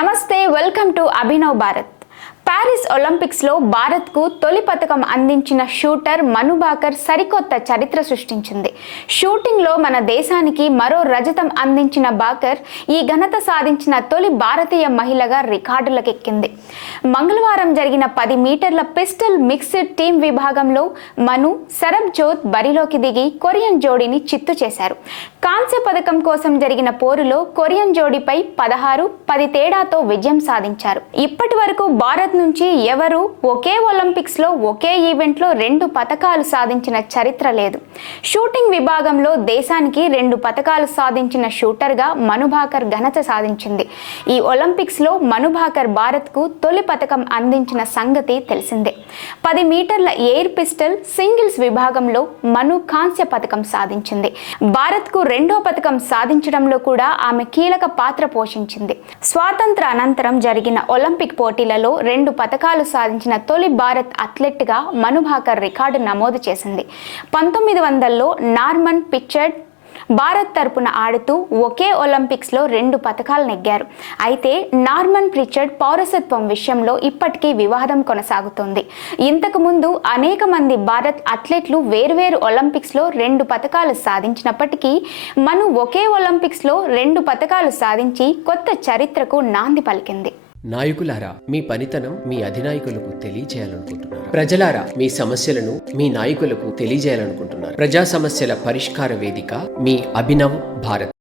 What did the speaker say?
నమస్తే, welcome to Abhinav Bharat. Paris ఒలింపిక్స్లో భారత్కు తొలి పతకం అందించిన షూటర్ మను భాకర్ సరికొత్త చరిత్ర సృష్టించింది. షూటింగ్లో మన దేశానికి మరో రజతం అందించిన భాకర్ ఈ ఘనత సాధించిన తొలి భారతీయ మహిళగా రికార్డులకెక్కింది. మంగళవారం జరిగిన 10 మీటర్ల పిస్టల్ మిక్స్డ్ టీం విభాగంలో మను, సరబ్జోత్ బరిలోకి దిగి కొరియన్ జోడీని చిత్తు చేశారు. కాంస్య పథకం కోసం జరిగిన పోరులో కొరియన్ జోడీపై 16-10 తేడాతో విజయం సాధించారు. ఇప్పటి వరకు భారత్ నుంచి ఎవరు ఒకే ఒలింపిక్స్ లో ఒకే ఈవెంట్ లో 2 పతకాలు సాధించిన చరిత్ర లేదు. షూటింగ్ విభాగంలో దేశానికి 2 పతకాలు సాధించిన షూటర్ గా మను భాకర్ ఘనత సాధించింది. ఈ ఒలింపిక్స్ లో మను భాకర్ భారత్ కు తొలి పతకం అందించిన సంగతి తెలిసిందే. 10 మీటర్ల ఎయిర్ పిస్టల్ సింగిల్స్ విభాగంలో మను కాంస్య పతకం సాధించింది. భారత్ కు 2వ పతకం సాధించడంలో కూడా ఆమె కీలక పాత్ర పోషించింది. స్వాతంత్ర అనంతరం జరిగిన ఒలింపిక్ పోటీలలో 2 పతకాలు సాధించిన తొలి భారత్ అథ్లెట్ గా మను భాకర్ రికార్డు నమోదు చేసింది. 1900లో నార్మన్ పిచర్డ్ భారత్ తరపున ఆడుతూ ఒకే ఒలింపిక్స్ లో 2 పతకాలు నెగ్గారు. అయితే నార్మన్ ప్రిచర్డ్ పౌరసత్వం విషయంలో ఇప్పటికీ వివాదం కొనసాగుతోంది. ఇంతకు ముందు అనేక మంది భారత్ అథ్లెట్లు వేర్వేరు ఒలింపిక్స్ లో 2 పతకాలు సాధించినప్పటికీ మను ఒకే ఒలింపిక్స్ లో 2 పతకాలు సాధించి కొత్త చరిత్రకు నాంది పలికింది. నాయకులారా, మీ పనితనం మీ అధినాయకులకు తెలియజేయాలనుకుంటున్నారు. ప్రజలారా, మీ సమస్యలను మీ నాయకులకు తెలియజేయాలనుకుంటున్నారు. ప్రజా సమస్యల పరిష్కార వేదిక మీ అభినవ్ భారత్.